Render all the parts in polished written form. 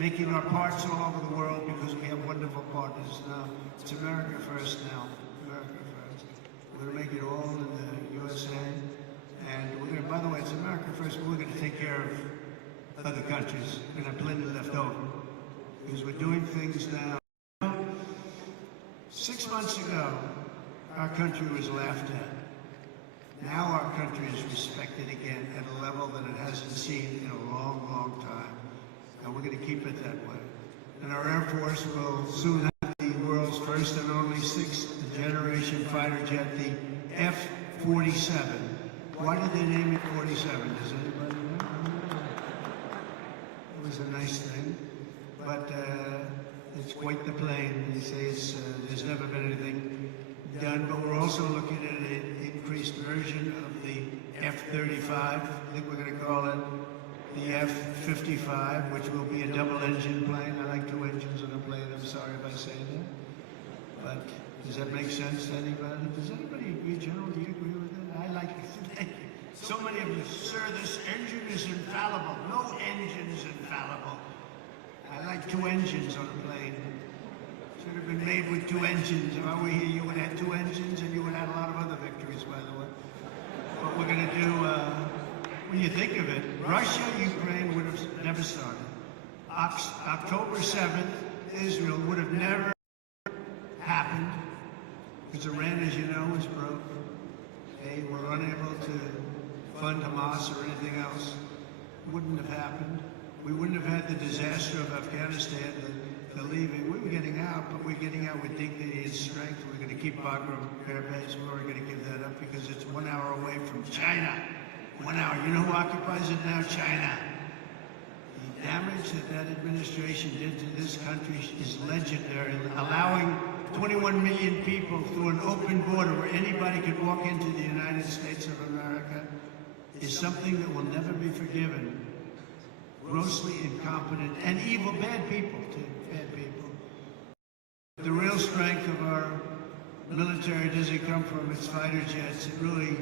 making our parts all over the world because we have wonderful partners. Now, it's America first now. America first. We're going to make it all in the USA. And we're going to, by the way, it's America first, but we're going to take care of other countries. We're going to have plenty left over. Because we're doing things now. 6 months ago, our country was laughed at. Now our country is respected again at a level that it hasn't seen in a long, long time. And we're going to keep it that way. And our Air Force will soon have the world's first and only sixth-generation fighter jet, the F-47. Why did they name it 47? Does anybody know? It was a nice thing. But it's quite the plane. They say there's never been anything done, but we're also looking at an increased version of the F-35. I think we're going to call it the F-55, which will be a double-engine plane. I like two engines on a plane. I'm sorry if I say that. But does that make sense to anybody? Does anybody agree, General? Do you agree with that? I like it. Thank you. So many of you, sir, this engine is infallible. No engine is infallible. I like two engines on a plane. Should have been made with two engines. If I were here, you would have two engines, and you would have had a lot of other victories, by the way. What we're going to do, when you think of it, Russia, Ukraine would have never started. October 7th, Israel would have never happened, because Iran, as you know, is broke. They were unable to fund Hamas or anything else. It wouldn't have happened. We wouldn't have had the disaster of Afghanistan, the leaving. We were getting out, but we're getting out with dignity and strength. We're going to keep Udeid Air Base. We're already going to give that up because it's 1 hour away from China. 1 hour. You know who occupies it now? China. The damage that administration did to this country is legendary. Allowing 21 million people through an open border where anybody could walk into the United States of America is something that will never be forgiven. Grossly incompetent and evil, bad people too, bad people. The real strength of our military doesn't come from its fighter jets. It really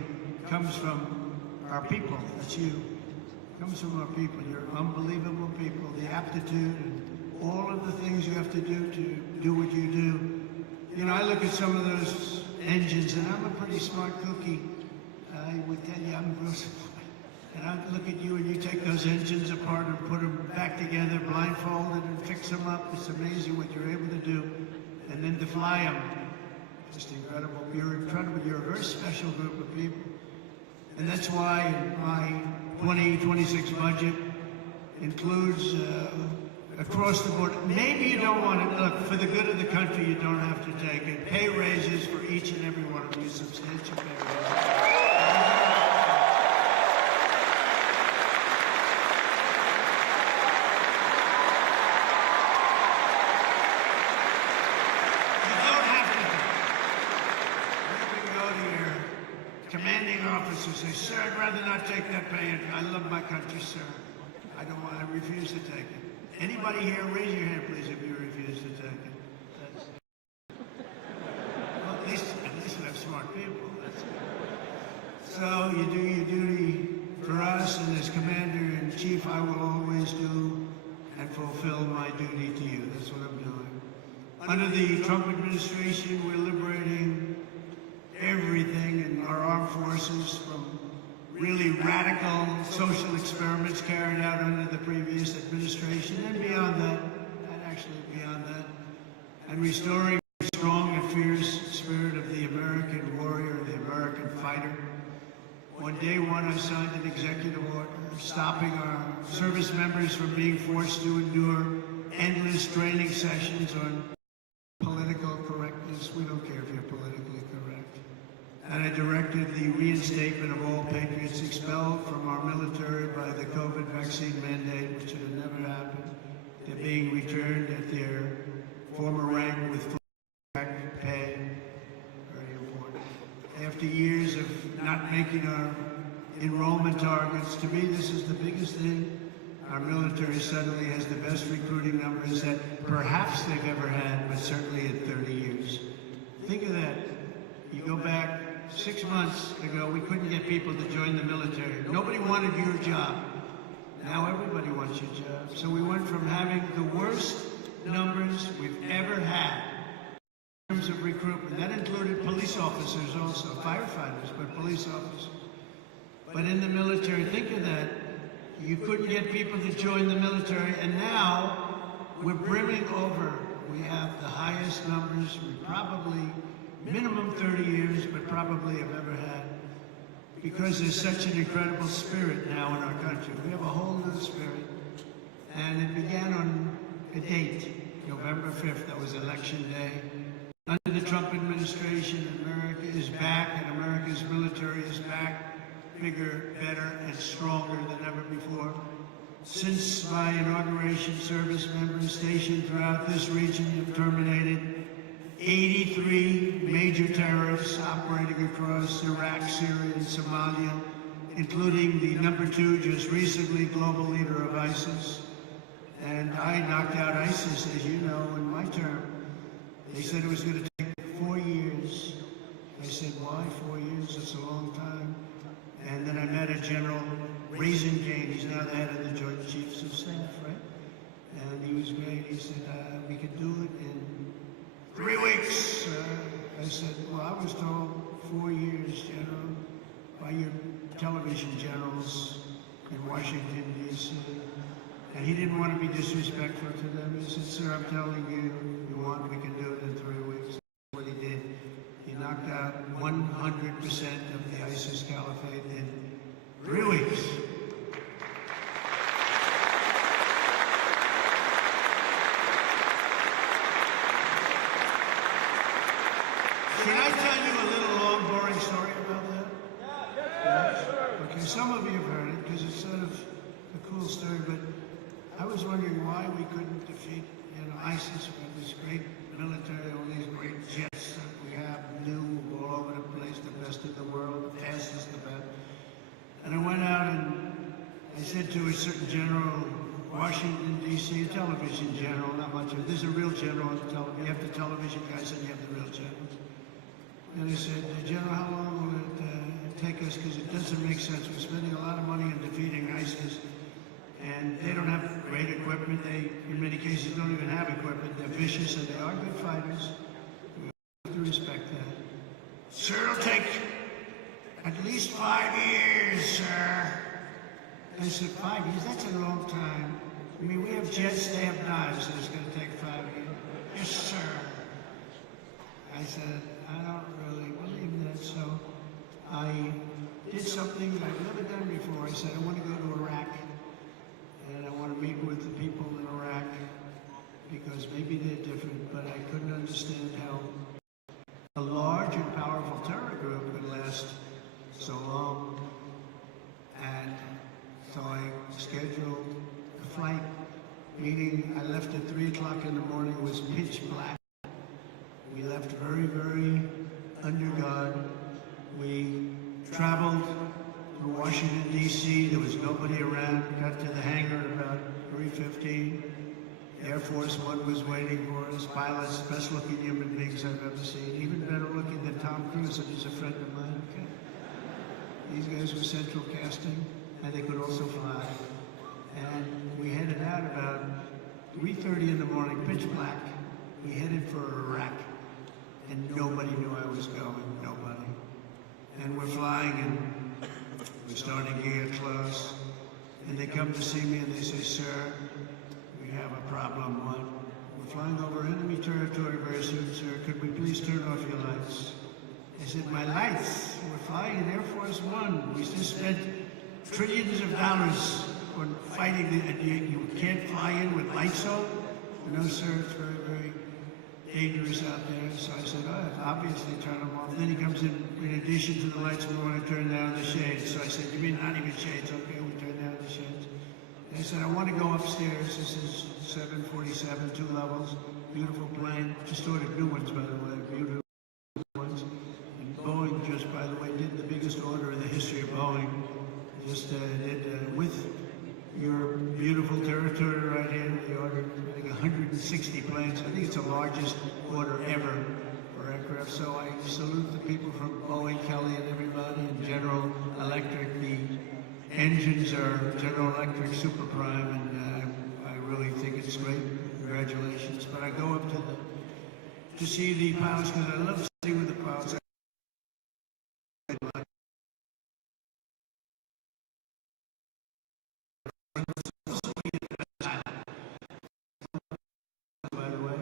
comes from our people. That's you. It comes from our people. You're unbelievable people. The aptitude and all of the things you have to do what you do. You know, I look at some of those engines, and I'm a pretty smart cookie. I would tell you I'm real smart. And I look at you and you take those engines apart and put them back together, blindfolded, and fix them up. It's amazing what you're able to do. And then to fly them, just incredible. You're incredible. You're a very special group of people. And that's why my 2026 budget includes across the board. Maybe you don't want to, look, for the good of the country, you don't have to take it. Pay raises for each and every one of you, substantial pay raises. Commanding officer says, sir, I'd rather not take that pay. I love my country, sir. I refuse to take it. Anybody here, raise your hand, please, if you refuse to take it. Well, at least we have smart people. So you do your duty for us, and as Commander-in-Chief, I will always do and fulfill my duty to you. That's what I'm doing. Under the Trump administration, we're liberating everything in our armed forces from really radical social experiments carried out under the previous administration and beyond that, and actually beyond that, and restoring the strong and fierce spirit of the American warrior, the American fighter. On day one, I signed an executive order stopping our service members from being forced to endure endless training sessions on political correctness. We don't care if you're politically correct. And I directed the reinstatement of all patriots expelled from our military by the COVID vaccine mandate, which should have never happened, to being returned at their former rank with full pay. Very important. After years of not making our enrollment targets, to me this is the biggest thing. Our military suddenly has the best recruiting numbers that perhaps they've ever had, but certainly in 30 years. Think of that. You go back 6 months ago, we couldn't get people to join the military. Nobody wanted your job. Now everybody wants bunch of jobs. So we went from having the worst numbers we've ever had in terms of recruitment. That included police officers also, firefighters, but police officers. But in the military, think of that. You couldn't get people to join the military, and now we're brimming over. We have the highest numbers we probably, minimum 30 years, but probably have ever had. Because there's such an incredible spirit now in our country. We have a whole new spirit. And it began on a date, November 5th, that was election day. Under the Trump administration, America is back, and America's military is back, bigger, better, and stronger than ever before. Since my inauguration, service members stationed throughout this region have terminated 83 major terrorists operating across Iraq, Syria, and Somalia, including the #2, just recently, global leader of ISIS. And I knocked out ISIS, as you know, in my term. They said it was going to take 4 years. I said, why 4 years? It's a long time. And then I met a General Raisingane. He's now the head of the Joint Chiefs of Staff, right? And he was great. He said, we could do it in 3 weeks. I said, well, I was told 4 years, General, by your television generals in Washington, D.C. And he didn't want to be disrespectful to them. He said, sir, I'm telling you, you want, we can do it in 3 weeks. That's what he did. He knocked out 100% of the ISIS caliphate in 3 weeks. Should I tell you a little long, boring story about that? Yeah. Okay, some of you have heard it because it's sort of a cool story, but I was wondering why we couldn't defeat, ISIS with this great military, all these great jets that we have, new all over the place, the best in the world, the fastest, the best. And I went out and I said to a certain general, Washington, D.C., a television general, not much of it. There's a real general on the television. You have the television guys and you have the real generals. And I said, General, how long will it take us? Because it doesn't make sense. We're spending a lot of money on defeating ISIS. And they don't have great equipment. They, in many cases, don't even have equipment. They're vicious and they are good fighters. We have to respect that. Sir, it'll take at least 5 years, sir. I said, 5 years? That's a long time. I mean, we have jets, they have knives, and it's going to take 5 years. Yes, sir. I said, I don't really believe that, so I did something that I've never done before. I said, I want to go to Iraq. And I want to meet with the people in Iraq because maybe they're different, but I couldn't understand how a large and powerful terror group could last so long. And so I scheduled a flight, meaning I left at 3 o'clock in the morning. It was pitch black. We left very, very under guard. We traveled to Washington, D.C. There was nobody around. Got to the hangar at about 3:15. Air Force One was waiting for us. Pilots, best looking human beings I've ever seen. Even better looking than Tom Cruise, who's a friend of mine. Okay? These guys were central casting, and they could also fly. And we headed out about 3:30 in the morning, pitch black. We headed for Iraq, and nobody knew I was going. Nobody. And we're flying, and we're starting to get close, and they come to see me and they say, sir, we have a problem. What? We're flying over enemy territory very soon, sir. Could we please turn off your lights? I said, my lights? We're flying in Air Force One. We just spent trillions of dollars on fighting, and you can't fly in with lights on? No, sir, it's very, very dangerous out there. So I said, obviously turn them off. Then he comes in addition to the lights, we want to turn down the shades. So I said, you mean not even shades? Okay, we turn down the shades. And I said, I want to go upstairs. This is 747, 2 levels, beautiful plane. Just ordered new ones, by the way, beautiful ones. And Boeing just, by the way, did the biggest order in the history of Boeing. Just did with your beautiful territory right here. They ordered, I think, 160 planes. I think it's the largest order ever for aircraft. So I salute the people from Boeing, Kelly, and everybody, and General Electric. The engines are General Electric Super Prime, and really think it's great. Congratulations. But I go up to see the pilots because I love sitting with the pilots. By the way,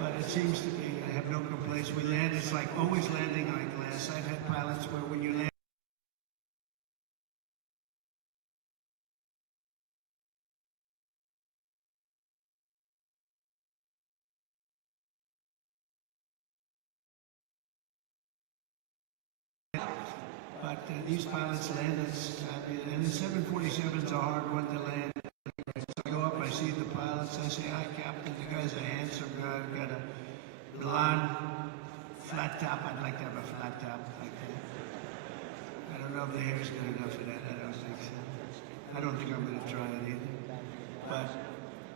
but it seems to be, I have no complaints. We land, it's like always landing on glass. I've had pilots where when you land, but these pilots land us, and the 747's a hard one to land. So I go up, I see the pilots, I say, hi, Captain, the guy's a handsome guy, got a blonde, flat top. I'd like to have a flat top like that. I don't know if the hair's good enough for that, I don't think so. I don't think I'm gonna try it either. But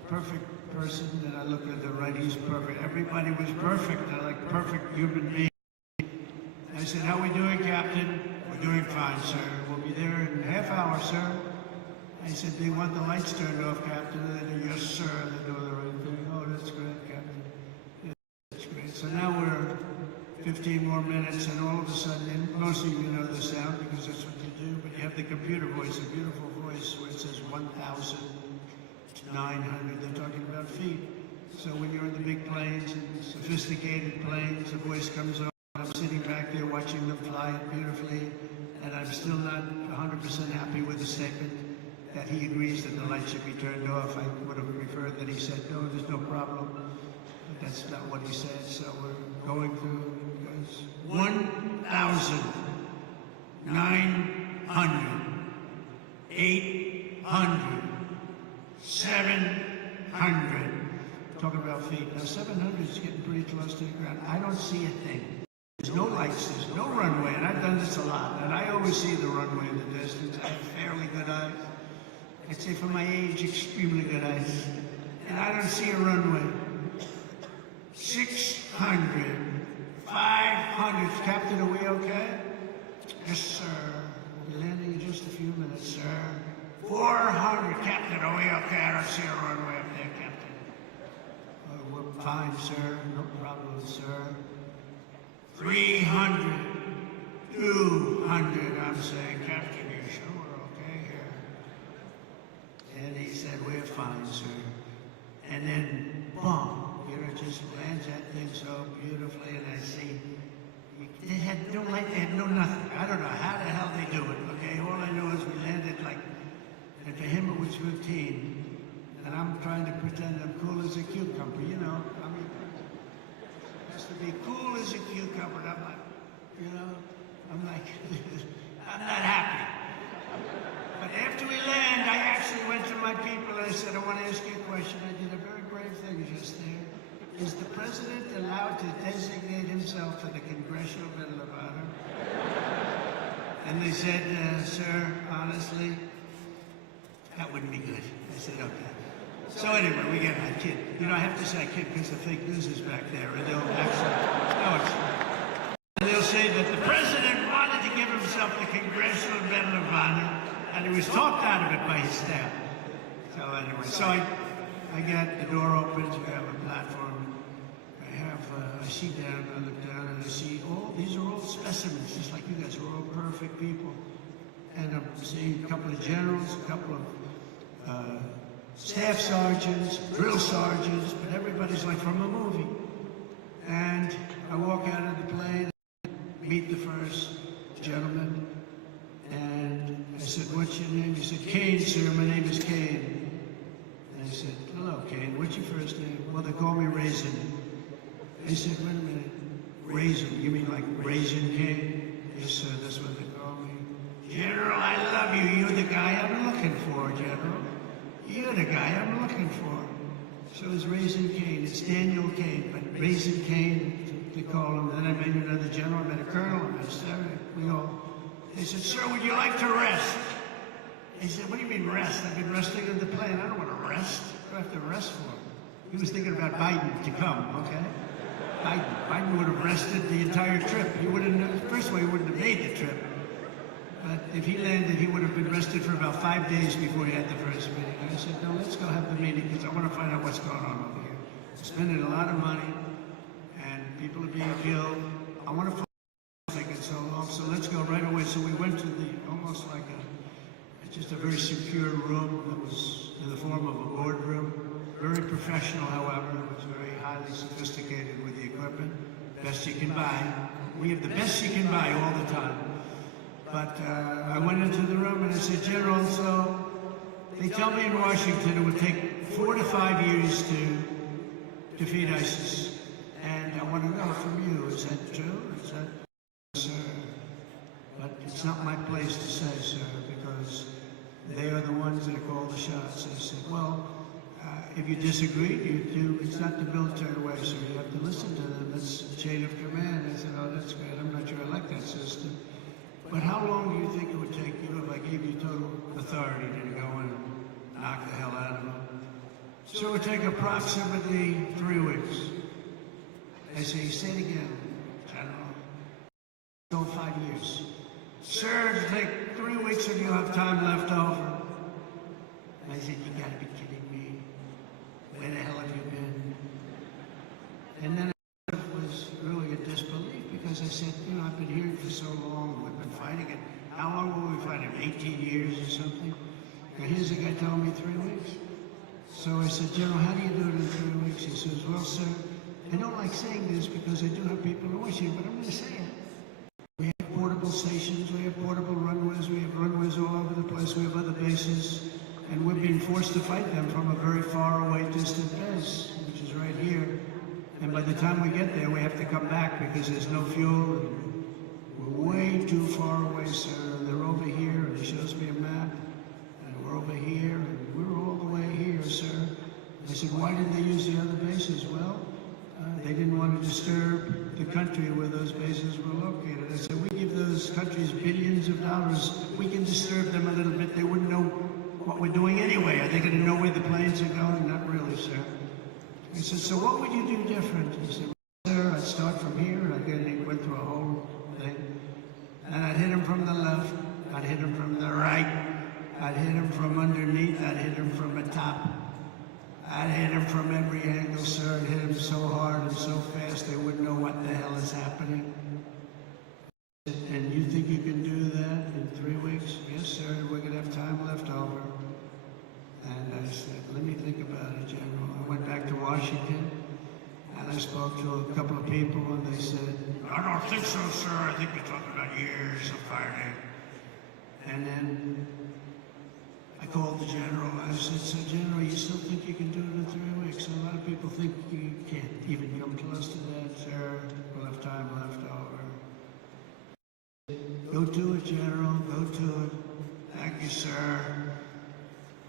perfect person, and I look at the right, he's perfect. Everybody was perfect, they're like perfect human beings. I said, how we doing, Captain? We're doing fine, sir. We'll be there in a half hour, sir. I said, they want the lights turned off, Captain. And they do, yes, sir. They do the right thing. Oh, that's great, Captain. Yeah, that's great. So now we're 15 more minutes, and all of a sudden, and most of you know the sound because that's what you do, but you have the computer voice, a beautiful voice where it says 1,900. They're talking about feet. So when you're in the big planes and sophisticated planes, the voice comes on. I'm sitting back there watching them fly it beautifully, and I'm still not 100% happy with the statement that he agrees that the lights should be turned off. I would have preferred that he said, no, there's no problem. But that's not what he said, so we're going through 1,900, 800, 700. Talking about feet. Now 700 is getting pretty close to the ground. I don't see a thing. There's no lights, there's no runway, and I've done this a lot, and I always see the runway in the distance. I have fairly good eyes. I'd say for my age, extremely good eyes. And I don't see a runway. 600, 500. Captain, are we okay? Yes, sir. We'll be landing in just a few minutes, sir. 400. Captain, are we okay? I don't see a runway up there, Captain. We're fine, sir. No problem, sir. 300, 200, I'm saying, Captain, you sure we're okay here? And he said, we're fine, sir. And then, boom, you know, just lands that thing so beautifully, and I see, they had no light, they had no nothing. I don't know how the hell they do it, okay? All I know is we landed like, and for him it was 15, and I'm trying to pretend I'm cool as a cucumber, you know, I mean, to be cool as a cucumber, and I'm like, you know, I'm like, I'm not happy. But after we land, I actually went to my people and I said, I want to ask you a question. I did a very brave thing just there. Is the president allowed to designate himself for the Congressional Medal of Honor? And they said, sir, honestly, that wouldn't be good. I said, okay. So anyway, we get that kid. You know, I have to say kid because the fake news is back there, and they'll actually, and they'll say that the president wanted to give himself the Congressional Medal of Honor, and he was talked out of it by his staff. So anyway, so I get the door opens, we have a platform. I see down, I look down, and I see these are all specimens, just like you guys are all perfect people. And I'm seeing a couple of generals, a couple of staff sergeants, drill sergeants, but everybody's like from a movie. And I walk out of the plane, meet the first gentleman, and I said, what's your name? He said, Kane, sir, my name is Kane. And I said, hello, Kane, what's your first name? Well, they call me Raisin. I said, wait a minute, Raisin, you mean like Raisin King? Yes, sir, that's what they call me. General, I love you, you're the guy I'm looking for, General. You're the guy I'm looking for. So it's Raisin Kane. It's Daniel Kane, but Raisin Kane, they call him. Then I met another general, I met a colonel, I met a sergeant. They said, sir, would you like to rest? He said, what do you mean rest? I've been resting in the plane. I don't want to rest. What do I have to rest for? He was thinking about Biden to come, okay? Biden would have rested the entire trip. He wouldn't, first of all, he wouldn't have made the trip. But if he landed, he would have been rested for about 5 days before he had the first meeting. I said, no, let's go have the meeting because want to find out what's going on over here. We're spending a lot of money, and people are being killed. I want to find out what's taking so long, so let's go right away. So we went to almost like just a very secure room that was in the form of a boardroom. Very professional, however. It was very highly sophisticated with the equipment. Best you can buy. We have the best you can buy all the time. But I went into the room and I said, General, so they tell me in Washington it would take 4 to 5 years to defeat ISIS. And I want to know from you, is that true? Is that, sir? But it's not my place to say, sir, because they are the ones that call the shots. I said, well, if you disagree, it's not the military way, sir. You have to listen to them. That's the chain of command. I said, oh, that's great. I'm not sure I like that system. But how long do you think it would take you if I gave you total authority to go and knock the hell out of them? So it would take approximately 3 weeks. I say it again, General. Go 5 years. Sir, it'll take 3 weeks if you have time left over. I said, you gotta be kidding me. Where the hell have you been? And then it was really a disbelief because I said, I've been here for so long. We've been fighting it. How long were we fighting? 18 years or something? And here's the guy telling me 3 weeks. So I said, General, how do you do it in 3 weeks? He says, well, sir, I don't like saying this because I do have people in Washington, but I'm going to say it. We have portable stations, we have portable runways, we have runways all over the place, we have other bases, and we're being forced to fight them from a very far away distant base, which is right here. And by the time we get there, we have to come back because there's no fuel. We're way too far away, sir. And they're over here, and he shows me a map, and we're over here, and we're all the way here, sir. I said, why didn't they use the other bases? Well, they didn't want to disturb the country where those bases were located. I said, we give those countries billions of dollars. We can disturb them a little bit. They wouldn't know what we're doing anyway. Are they going to know where the planes are going? Not really, sir. I said, so what would you do different? He said, well, sir, I'd start from here, and he went through a whole thing. And I'd hit him from the left. I'd hit him from the right. I'd hit him from underneath. I'd hit him from the top. I'd hit him from every angle, sir. I'd hit him so hard and so fast they wouldn't know what the hell is happening. And you think you can do that in 3 weeks? Yes, sir. We're going to have time left over. And I said, let me think about it, General. I went back to Washington, and I spoke to a couple of people, and they said, I don't think so, sir. I think we're talking about years of fighting. And then I called the General. I said, so, General, you still think you can do it in 3 weeks? A lot of people think you can't even come close to that, sir. We'll have time left over. Go do it, General. Go do it. Thank you, sir.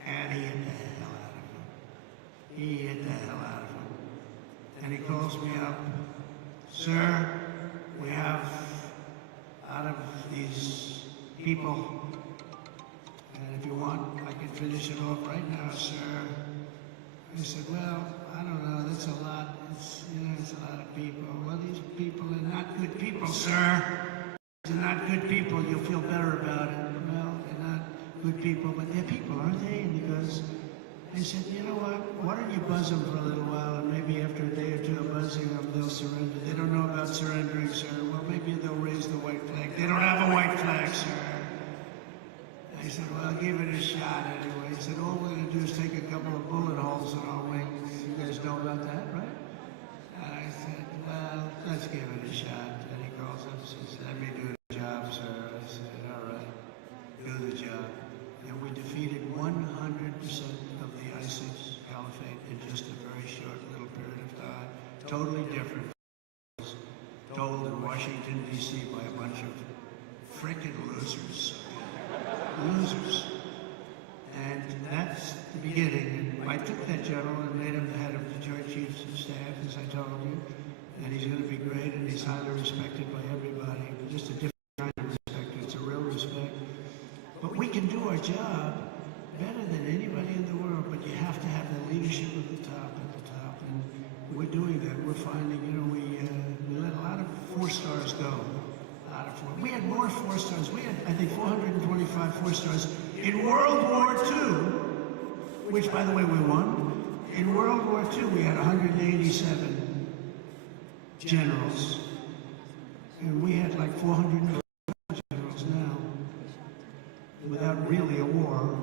And he hit the hell out of him. He hit the hell out of him. And he calls me up. Sir, we have, out of these people, and if you want, I can finish it off right now, sir. I said, well, I don't know, that's a lot. It's a lot of people. Well, these people are not good people, sir. They're not good people. You'll feel better about it. Well, they're not good people, but they're people, aren't they? And he goes, I said, you know what? Why don't you buzz them for a little while, and maybe after a day or two of buzzing them, they'll surrender. They don't know about surrendering, sir. Well, maybe they'll raise the white flag. They don't have a white flag, sir. I said, well, give it a shot anyway. He said, all we're going to do is take a couple of bullet holes in our wings. You guys know about that, right? And I said, well, let's give it a shot. And he calls up and says, let me do the job, sir. I said, all right, do the job. And we defeated 100% of the ISIS caliphate in just a very short little period of time. Totally different. Told in Washington, D.C. by a bunch of frickin' losers. Losers. And that's the beginning. And I took that general and made him the head of the Joint Chiefs of Staff, as I told you. And he's going to be great, and he's highly respected by everybody. Just a different kind of respect. It's a real respect. But we can do our job better than anybody in the world, but you have to have the leadership at the top, And we're doing that. We're finding, we let a lot of 4 stars go. We had more 4 stars. We had, I think, 425 4 stars in World War II, which, by the way, we won. in World War II, we had 187 generals, and we had like 400 generals now, without really a war.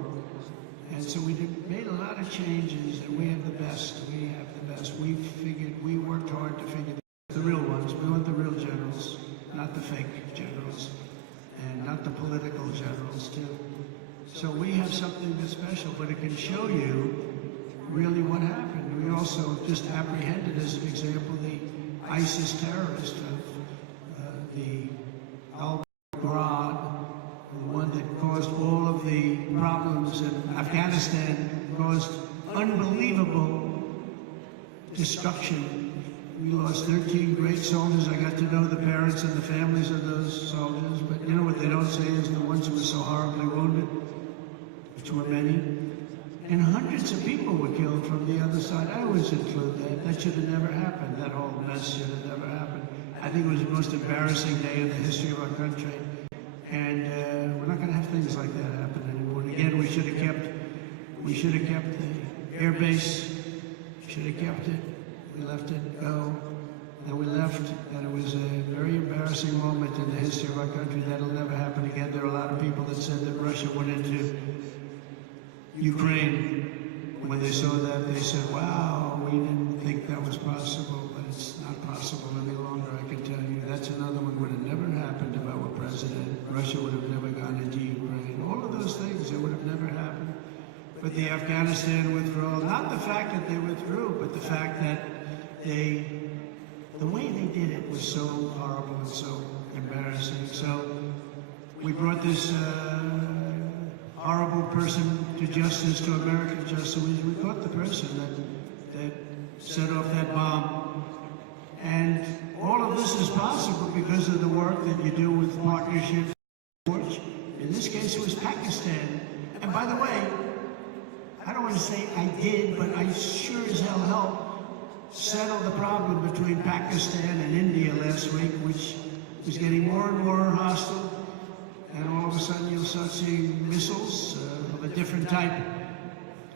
And so we made a lot of changes, and we have the best. We have the best. We worked hard to figure the real ones. We want the real generals, not the fake generals, and not the political generals, too. So we have something that's special, but it can show you really what happened. We also just apprehended, as an example, the ISIS terrorist of the Al-Baghdad, the one that caused all of the problems in Afghanistan, caused unbelievable destruction. We lost 13 great soldiers. I got to know the parents and the families of those soldiers, but you know what they don't say is the ones who were so horribly wounded, which were many. And hundreds of people were killed from the other side. I always include that. That should have never happened. That whole mess should have never happened. I think it was the most embarrassing day in the history of our country. And we're not going to have things like that happen anymore. And again, we should have kept the air base. Should have kept it. We let it go. And we left, and it was a very embarrassing moment in the history of our country. That'll never happen again. There are a lot of people that said that Russia went into Ukraine. When they saw that, they said, wow, we didn't think that was possible, but it's not possible any longer, I can tell you. That's another one would have never happened if I were president. Russia would have never gone into Ukraine. All of those things, they would have never happened. But the Afghanistan withdrawal, not the fact that they withdrew, but the fact that the way they did it was so horrible and so embarrassing. So we brought this horrible person to justice, to American justice. We caught the person that set off that bomb. And all of this is possible because of the work that you do with partnership. In this case, it was Pakistan. And by the way, I don't want to say I did, but I sure as hell helped settle the problem between Pakistan and India last week, which was getting more and more hostile. And all of a sudden you'll start seeing missiles of a different type.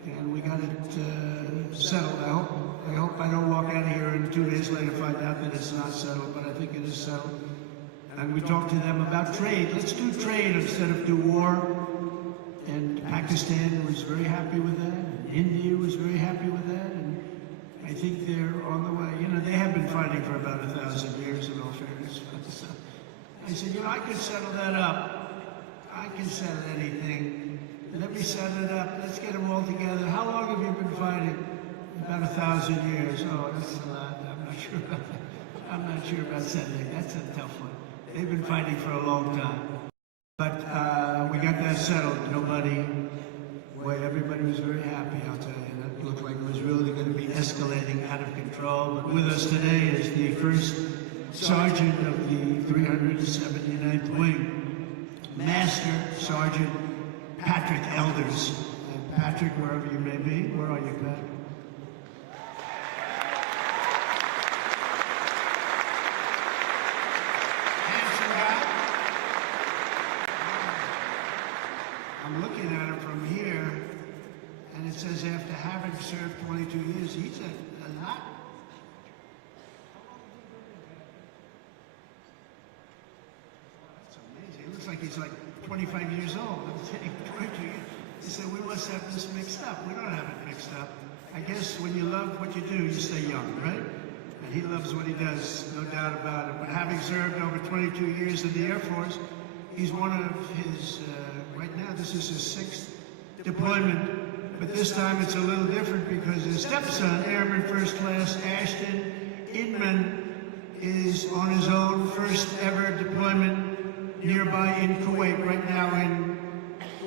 And we got it settled. I hope I don't walk out of here and 2 days later find out that it's not settled, but I think it is settled. And we talked to them about trade. Let's do trade instead of do war. And Pakistan was very happy with that. And India was very happy with that. And I think they're on the way. You know, they have been fighting for about 1,000 years, in all fairness. I said, you know, I could settle that up. I can settle anything. Let me set it up. Let's get them all together. How long have you been fighting? About 1,000 years. Oh, that's a lot. I'm not sure about that. I'm not sure about settling. That's a tough one. They've been fighting for a long time. But we got that settled. Everybody was very happy, I'll tell you. That looked like it was really going to be escalating out of control. But with us today is the first sergeant of the 379th Wing, Master Sergeant Patrick Elders. And Patrick, wherever you may be, where are you, Pat? Handsome guy. I'm looking at him from here, and it says after having served 22 years, he's a lot. That's amazing. He looks like he's like 25 years old. I'm saying 22 years. He said, we must have this mixed up. We don't have it mixed up. I guess when you love what you do, you stay young, right? And he loves what he does, no doubt about it. But having served over 22 years in the Air Force, he's one of his, right now, this is his 6th deployment. But this time it's a little different because his stepson, Airman First Class Ashton Inman, is on his own first ever deployment nearby in Kuwait, right now in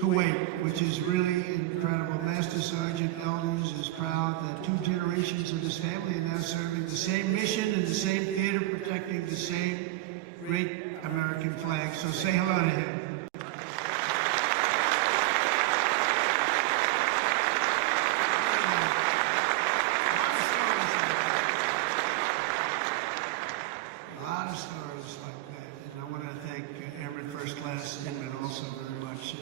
Kuwait, which is really incredible. Master Sergeant Elders is proud that 2 generations of his family are now serving the same mission in the same theater, protecting the same great American flag. So say hello to him. A lot of stories like that, and I want to thank Airman First Class Inman also very much.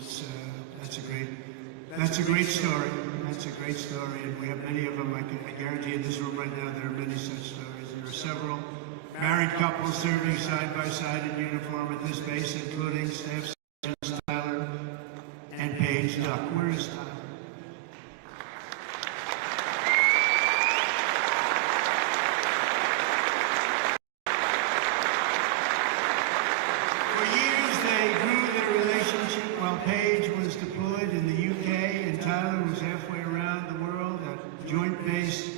That's a great story. That's a great great story, and we have many of them. I guarantee in this room right now there are many such stories. There are several married couples serving side by side in uniform at this base, including Staff Sergeants Tyler and Paige Duck. Where is Tyler? For years, they grew their relationship while Paige was deployed in the UK and Tyler was halfway around the world at Joint Base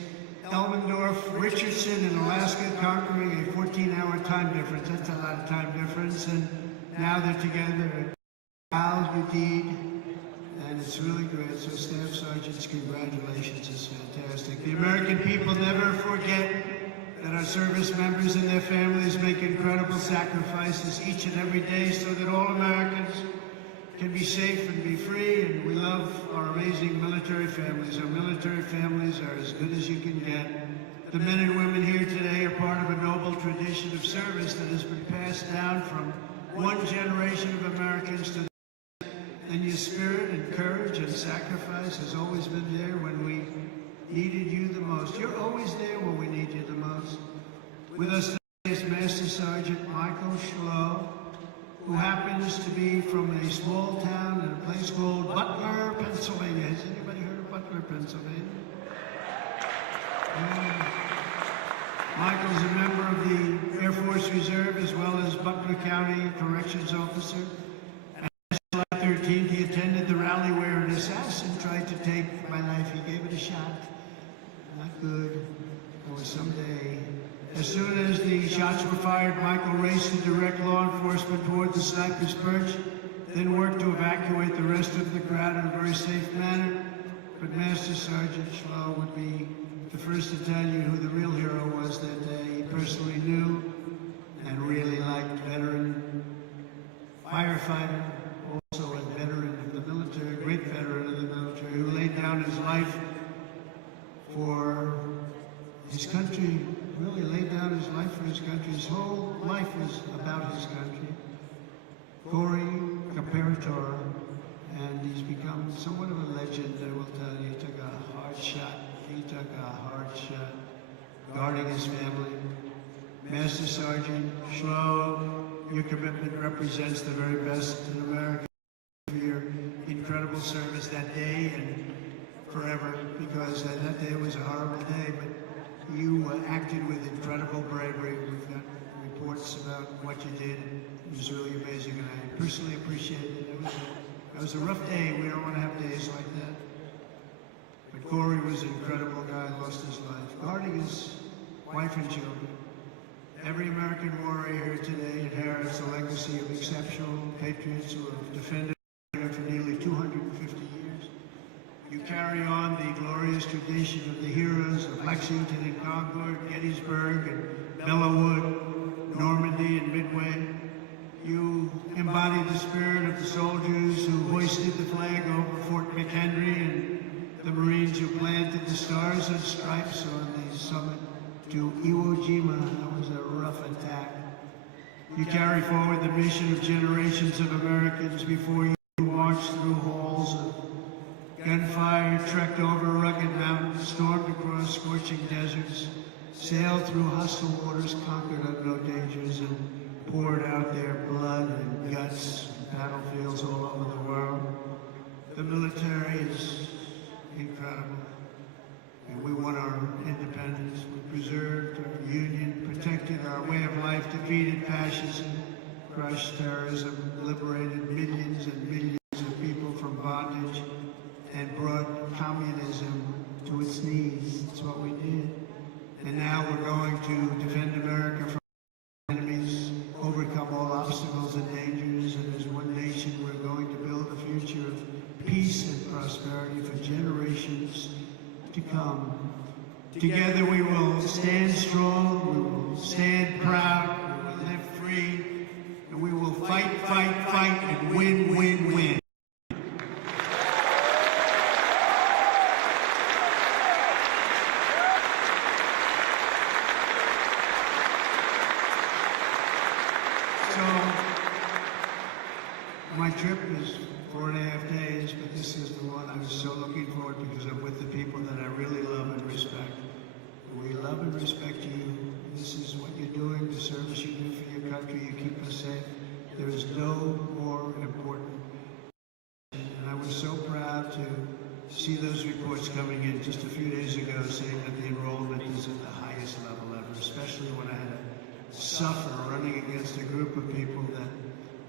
Elmendorf, Richardson in Alaska, conquering a 14-hour time difference. That's a lot of time difference. And now they're together at Udeid, and it's really great. So Staff Sergeants, congratulations. It's fantastic. The American people never forget that our service members and their families make incredible sacrifices each and every day so that all Americans can be safe and be free, and we love our amazing military families. Our military families are as good as you can get. The men and women here today are part of a noble tradition of service that has been passed down from one generation of Americans to the next. And your spirit and courage and sacrifice has always been there when we needed you the most. You're always there when we need you the most. With us today is Master Sergeant Michael Schlow, who happens to be from a small town in a place called Butler, Pennsylvania. Has anybody heard of Butler, Pennsylvania? Michael's a member of the Air Force Reserve as well as Butler County Corrections Officer. And on July 13th, he attended the rally where an assassin tried to take my life. He gave it a shot. Not good. Or someday. As soon as the shots were fired, Michael raced to direct law enforcement toward the sniper's perch, then worked to evacuate the rest of the crowd in a very safe manner. But Master Sergeant Schlow would be the first to tell you who the real hero was that day. He personally knew and really liked veteran firefighter, also a veteran of the military, great veteran of the military, who laid down his life for his country, really laid down his life for his country. His whole life was about his country. Corey Comparator, and he's become somewhat of a legend, I will tell you. He took a hard shot. He took a hard shot guarding his family. Master Sergeant Schlow, your commitment represents the very best in America for your incredible service that day and forever, because that day was a horrible day, but you acted with incredible bravery. We've got reports about what you did. It was really amazing, and I personally appreciate it. It was a rough day. We don't want to have days like that. But Corey was an incredible guy, lost his life, guarding his wife and children. Every American warrior here today inherits a legacy of exceptional patriots who have defended America for nearly 250 years. You carry on the glorious tradition of the heroes of Lexington and Concord, Gettysburg and Belleau Wood, Normandy and Midway. You embody the spirit of the soldiers who hoisted the flag over Fort McHenry and the Marines who planted the stars and stripes on the summit to Iwo Jima. That was a rough attack. You carry forward the mission of generations of Americans before you marched through halls of gunfire, trekked over rugged mountains, stormed across scorching deserts, sailed through hostile waters, conquered unknown dangers, and poured out their blood and guts in battlefields all over the world. The military is incredible, and we won our independence. We preserved our union, protected our way of life, defeated fascism, crushed terrorism, liberated millions and millions of people from bondage, and brought communism to its knees. That's what we did. And now we're going to defend America from enemies, overcome all obstacles and dangers, and as one nation we're going to build a future of peace and prosperity for generations to come. Together we will stand strong, we will stand proud, we will live free, and we will fight, fight, fight, and win, win, win. My trip is 4.5 days, but this is the one I was so looking forward to because I'm with the people just a few days ago saying that the enrollment is at the highest level ever, especially when I had to suffer running against a group of people that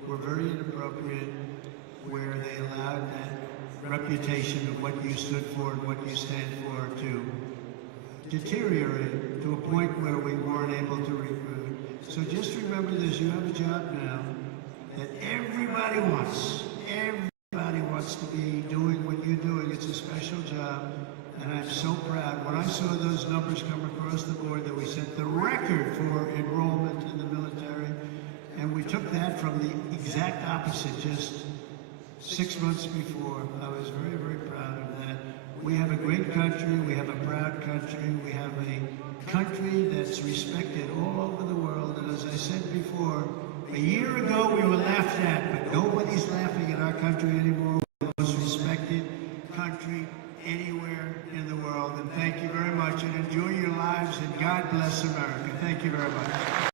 were very inappropriate, where they allowed that reputation of what you stood for and what you stand for to deteriorate to a point where we weren't able to recruit. So just remember this, you have a job now that everybody wants. Everybody wants to be doing what you're doing. It's a special job, and I'm so proud. When I saw those numbers come across the board that we set the record for enrollment in the military, and we took that from the exact opposite just 6 months before. I was very, very proud of that. We have a great country. We have a proud country. We have a country that's respected all over the world. And as I said before, a year ago we were laughed at, but nobody's laughing at our country anymore. We're the most respected country anywhere in the world. And thank you very much, and enjoy your lives, and God bless America. Thank you very much.